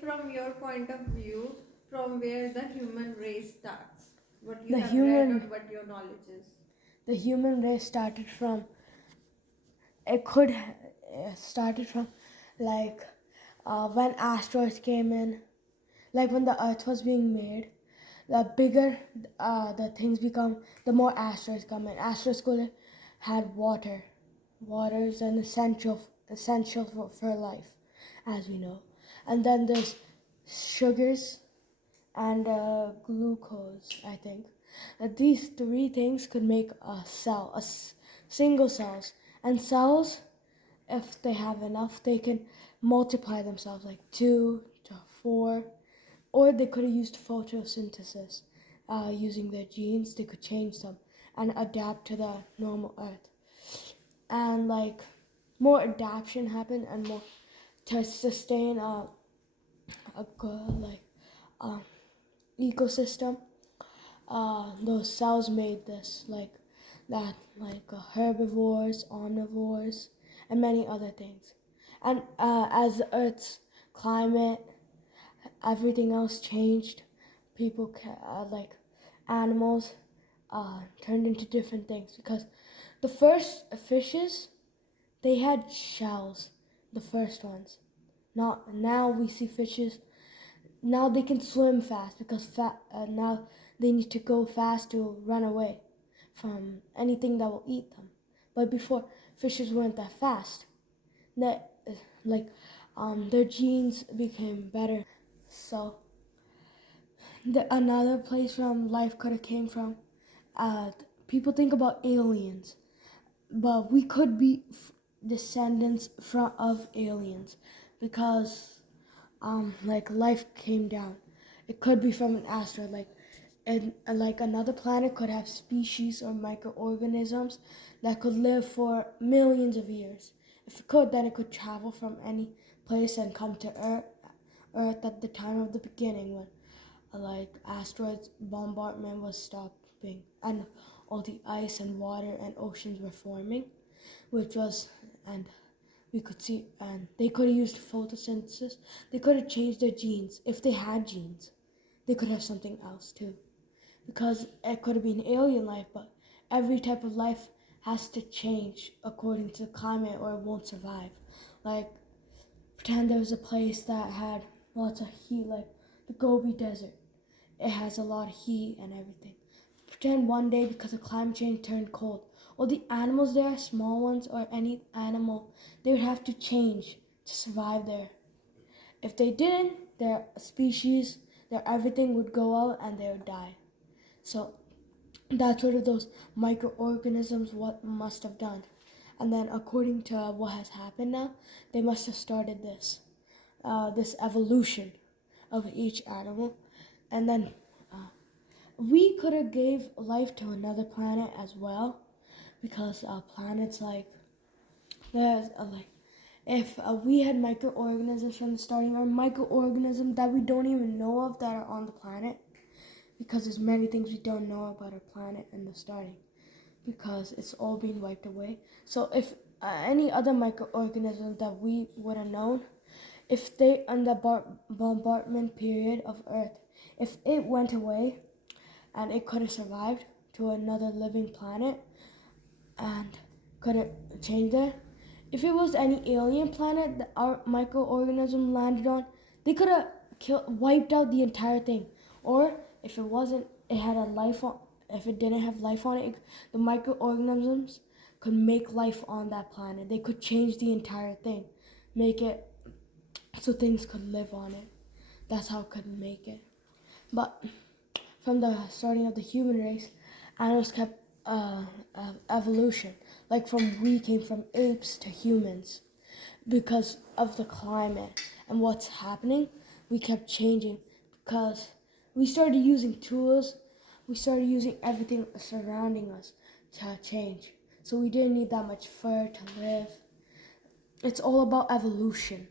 from your point of view, from where the human race starts. What you The have human- read or what your knowledge is. The human race started from, it could started from like when asteroids came in, like when the earth was being made. The bigger the things become, the more asteroids come in. Asteroids could had water. Water is an essential for life, as we know. And then there's sugars and glucose, I think. These three things could make a cell, single cells. And cells, if they have enough, they can multiply themselves like 2 to 4. Or they could have used photosynthesis. Using their genes, they could change them and adapt to the normal earth. And like more adaptation happened and more to sustain a good like ecosystem. Those cells made this like that, like herbivores, omnivores, and many other things. And as the Earth's climate, everything else changed. People like animals turned into different things because the first fishes, they had shells, the first ones. Not now we see fishes. Now they can swim fast because now they need to go fast to run away from anything that will eat them. But before, fishes weren't that fast. That like their genes became better. So another place from life could have came from. People think about aliens, but we could be descendants of aliens because like life came down. It could be from an asteroid, like another planet could have species or microorganisms that could live for millions of years. If it could, then it could travel from any place and come to Earth at the time of the beginning when like asteroids bombardment was stopping and all the ice and water and oceans were forming, which was and we could see, and they could have used photosynthesis. They could have changed their genes. If they had genes, they could have something else too, because it could have been alien life, but every type of life has to change according to the climate or it won't survive. Like pretend there was a place that had lots of heat, like the Gobi Desert. It has a lot of heat and everything. Pretend one day because of climate change turned cold. All the animals there, small ones or any animal, they would have to change to survive there. If they didn't, their species, their everything would go out and they would die. So that's what those microorganisms what must have done. And then according to what has happened now, they must have started this evolution of each animal. And then we could have gave life to another planet as well, because planets like there's like if we had microorganisms from the starting, or microorganisms that we don't even know of that are on the planet, because there's many things we don't know about our planet in the starting, because it's all being wiped away. So if any other microorganism that we would have known, if they in the bombardment period of Earth, if it went away, and it could have survived to another living planet and could have changed it. If it was any alien planet that our microorganism landed on, they could have wiped out the entire thing. Or if it wasn't, it had a life on. If it didn't have life on it, the microorganisms could make life on that planet. They could change the entire thing, make it so things could live on it. That's how it could make it. But from the starting of the human race, animals kept evolution. Like we came from apes to humans because of the climate and what's happening. We kept changing because we started using tools. We started using everything surrounding us to change. So we didn't need that much fur to live. It's all about evolution.